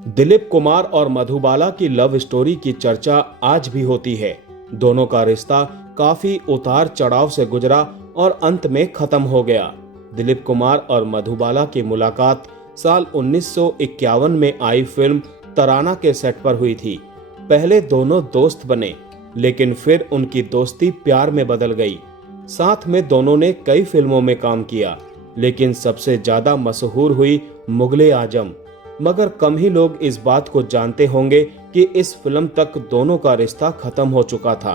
दिलीप कुमार और मधुबाला की love story की चर्चा आज भी होती है। दोनों का रिश्ता काफी उतार चढ़ाव से गुजरा और अंत में खत्म हो गया। दिलीप कुमार और मधुबाला की मुलाकात साल 1951 में आई फिल्म तराना के सेट पर हुई थी। पहले दोनों दोस्त बने, लेकिन फिर उनकी दोस्ती प्यार में बदल गई। साथ में दोनों ने कई फिल्मों में काम किया, लेकिन सबसे ज्यादा मशहूर हुई मुगले आजम। मगर कम ही लोग इस बात को जानते होंगे कि इस फिल्म तक दोनों का रिश्ता खत्म हो चुका था।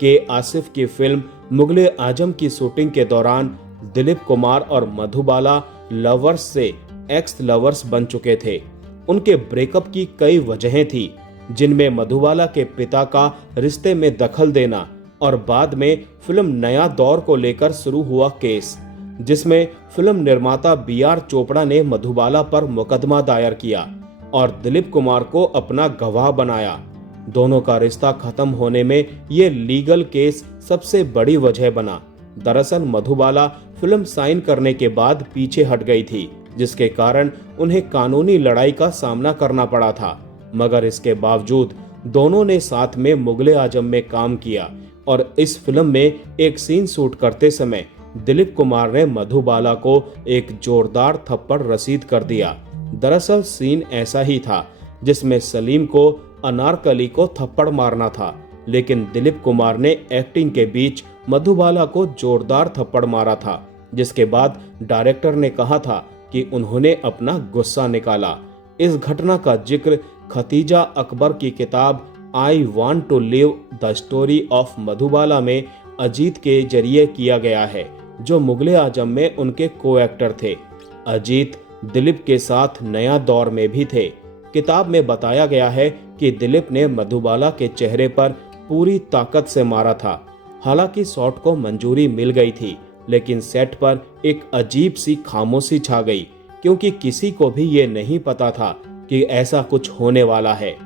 के आसिफ की फिल्म मुगले आजम की शूटिंग के दौरान दिलीप कुमार और मधुबाला लवर्स से एक्स लवर्स बन चुके थे। उनके ब्रेकअप की कई वजहें थी, जिनमें मधुबाला के पिता का रिश्ते में दखल देना और बाद में फिल्म नया दौर को लेकर शुरू हुआ केस, जिसमें फिल्म निर्माता बी.आर. चोपड़ा ने मधुबाला पर मुकदमा दायर किया और दिलीप कुमार को अपना गवाह बनाया। दोनों का रिश्ता खत्म होने में ये लीगल केस सबसे बड़ी वजह बना। दरअसल मधुबाला फिल्म साइन करने के बाद पीछे हट गई थी, जिसके कारण उन्हें कानूनी लड़ाई का सामना करना पड़ा था। मगर इसके बावजूद दोनों ने साथ में मुगले आजम में काम किया और इस फिल्म में एक सीन शूट करते समय दिलीप कुमार ने मधुबाला को एक जोरदार थप्पड़ रसीद कर दिया। दरअसल सीन ऐसा ही था जिसमें सलीम को अनारकली को थप्पड़ मारना था, लेकिन दिलीप कुमार ने एक्टिंग के बीच मधुबाला को जोरदार थप्पड़ मारा था, जिसके बाद डायरेक्टर ने कहा था कि उन्होंने अपना गुस्सा निकाला। इस घटना का जिक्र खतीजा अकबर की किताब I want to live the story of Madhubala में अजीत के जरिए किया गया है, जो मुगले आजम में उनके को एक्टर थे। अजीत दिलीप के साथ नया दौर में भी थे। किताब में बताया गया है कि दिलीप ने मधुबाला के चेहरे पर पूरी ताकत से मारा था। हालांकि शॉट को मंजूरी मिल गई थी, लेकिन सेट पर एक अजीब सी खामोशी छा गई, क्योंकि किसी को भी ये नहीं पता था कि ऐसा कुछ होने वाला है।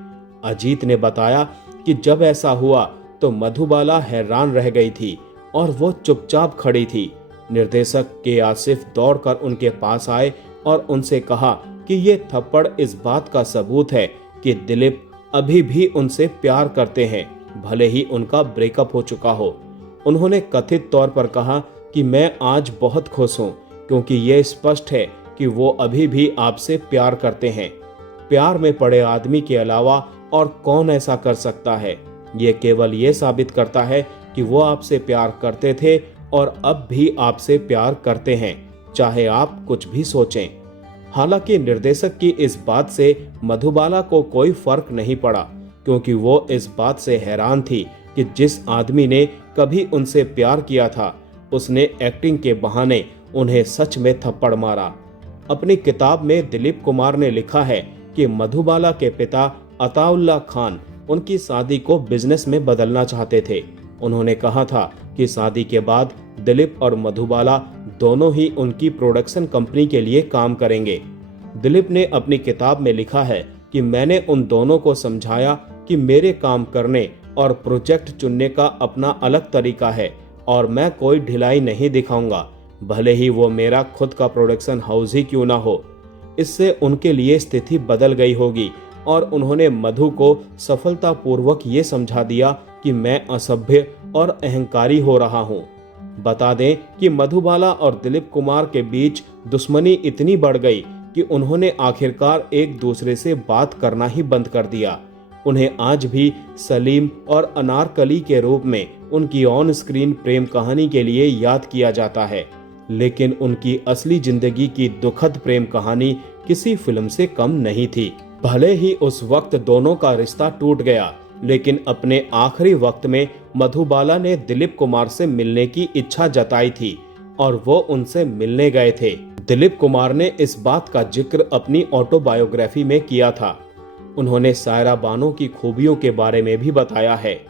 अजीत ने बताया कि जब ऐसा हुआ तो मधुबाला हैरान रह गई थी और वो चुपचाप खड़ी थी। निर्देशक के आसिफ दौड़कर उनके पास आए और उनसे कहा कि ये थप्पड़ इस बात का सबूत है कि दिलीप अभी भी उनसे प्यार करते हैं, भले ही उनका ब्रेकअप हो चुका हो। उन्होंने कथित तौर पर कहा कि मैं आज बहुत खुश हूँ, क्योंकि ये स्पष्ट है कि वो अभी भी आपसे प्यार करते हैं। प्यार में पड़े आदमी के अलावा और कौन ऐसा कर सकता है? ये केवल ये साबित करता है कि वो आपसे प्यार करते थे और अब भी आपसे प्यार करते हैं, चाहे आप कुछ भी सोचें। हालांकि निर्देशक की इस बात से मधुबाला को कोई फर्क नहीं पड़ा, क्योंकि वो इस बात से हैरान थी कि जिस आदमी ने कभी उनसे प्यार किया था, उसने एक्टिंग के बहाने उन्हें सच में थप्पड़ मारा। अपनी किताब में दिलीप कुमार ने लिखा है कि मधुबाला के पिता अताउल्ला खान उनकी शादी को बिजनेस में बदलना चाहते थे। उन्होंने कहा था कि शादी के बाद दिलीप और मधुबाला दोनों ही उनकी प्रोडक्शन कंपनी के लिए काम करेंगे। दिलीप ने अपनी किताब में लिखा है कि मैंने उन दोनों को समझाया कि मेरे काम करने और प्रोजेक्ट चुनने का अपना अलग तरीका है और मैं कोई ढिलाई नहीं दिखाऊंगा, भले ही वो मेरा खुद का प्रोडक्शन हाउस ही क्यों ना हो। इससे उनके लिए स्थिति बदल गई होगी और उन्होंने मधु को सफलतापूर्वक ये समझा दिया कि मैं असभ्य और अहंकारी हो रहा हूँ। बता दें कि मधुबाला और दिलीप कुमार के बीच दुश्मनी इतनी बढ़ गई कि उन्होंने आखिरकार एक दूसरे से बात करना ही बंद कर दिया। उन्हें आज भी सलीम और अनारकली के रूप में उनकी ऑन स्क्रीन प्रेम कहानी के लिए याद किया जाता है, लेकिन उनकी असली जिंदगी की दुखद प्रेम कहानी किसी फिल्म से कम नहीं थी। भले ही उस वक्त दोनों का रिश्ता टूट गया, लेकिन अपने आखिरी वक्त में मधुबाला ने दिलीप कुमार से मिलने की इच्छा जताई थी और वो उनसे मिलने गए थे। दिलीप कुमार ने इस बात का जिक्र अपनी ऑटोबायोग्राफी में किया था। उन्होंने सायरा बानो की खूबियों के बारे में भी बताया है।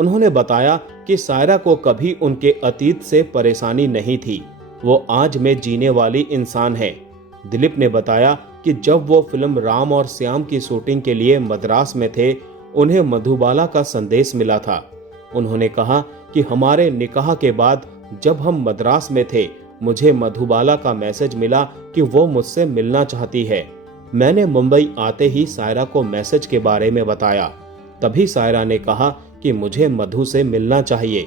उन्होंने बताया कि सायरा को कभी उनके अतीत से परेशानी नहीं थी, वो आज में जीने वाली इंसान है। दिलीप ने बताया कि जब वो फिल्म राम और श्याम की शूटिंग के लिए मद्रास में थे, उन्हें मधुबाला का संदेश मिला था। उन्होंने कहा कि हमारे निकाह के बाद जब हम मद्रास में थे, मुझे मधुबाला का मैसेज मिला कि वो मुझसे मिलना चाहती है। मैंने मुंबई आते ही सायरा को मैसेज के बारे में बताया। तभी सायरा ने कहा कि मुझे मधु से मिलना चाहिए।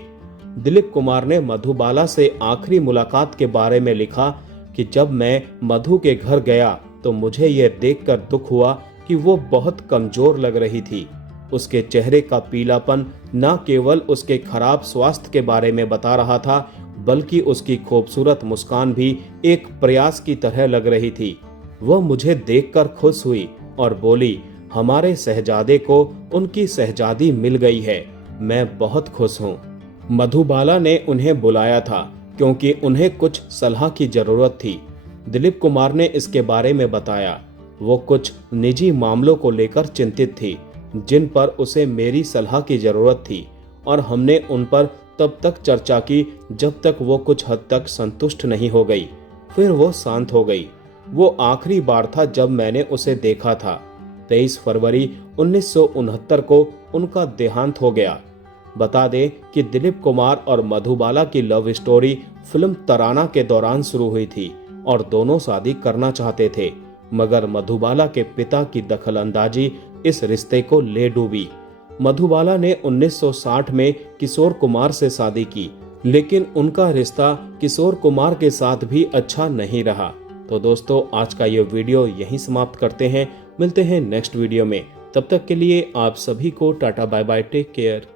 दिलीप कुमार ने मधुबाला से आखिरी मुलाकात के बारे में लिखा कि जब मैं मधु के घर गया तो मुझे यह देखकर दुख हुआ कि वो बहुत कमजोर लग रही थी। उसके चेहरे का पीलापन न केवल उसके खराब स्वास्थ्य के बारे में बता रहा था, बल्कि उसकी खूबसूरत मुस्कान भी एक प्रयास की तरह लग रही थी। वह मुझे देखकर खुश हुई और बोली, हमारे शहजादे को उनकी शहजादी मिल गई है, मैं बहुत खुश हूँ। मधुबाला ने उन्हें बुलाया था क्योंकि उन्हें कुछ सलाह की जरूरत थी। दिलीप कुमार ने इसके बारे में बताया। वो कुछ निजी मामलों को लेकर चिंतित थी जिन पर उसे मेरी सलाह की जरूरत थी, और हमने उन पर तब तक चर्चा की जब तक वो कुछ हद तक संतुष्ट नहीं हो गई। फिर वो शांत हो गई। वो आखिरी बार था जब मैंने उसे देखा था। 23 फरवरी 1969 को उनका देहांत हो गया। बता दें कि दिलीप कुमार और मधुबाला की लव स्टोरी फिल्म तराना के दौरान शुरू हुई थी और दोनों शादी करना चाहते थे, मगर मधुबाला के पिता की दखलंदाजी इस रिश्ते को ले डूबी। मधुबाला ने 1960 में किशोर कुमार से शादी की, लेकिन उनका रिश्ता किशोर कुमार के साथ भी अच्छा नहीं रहा। तो दोस्तों, आज का ये वीडियो यहीं समाप्त करते हैं। मिलते हैं नेक्स्ट वीडियो में। तब तक के लिए आप सभी को ta-ta bye bye, take care.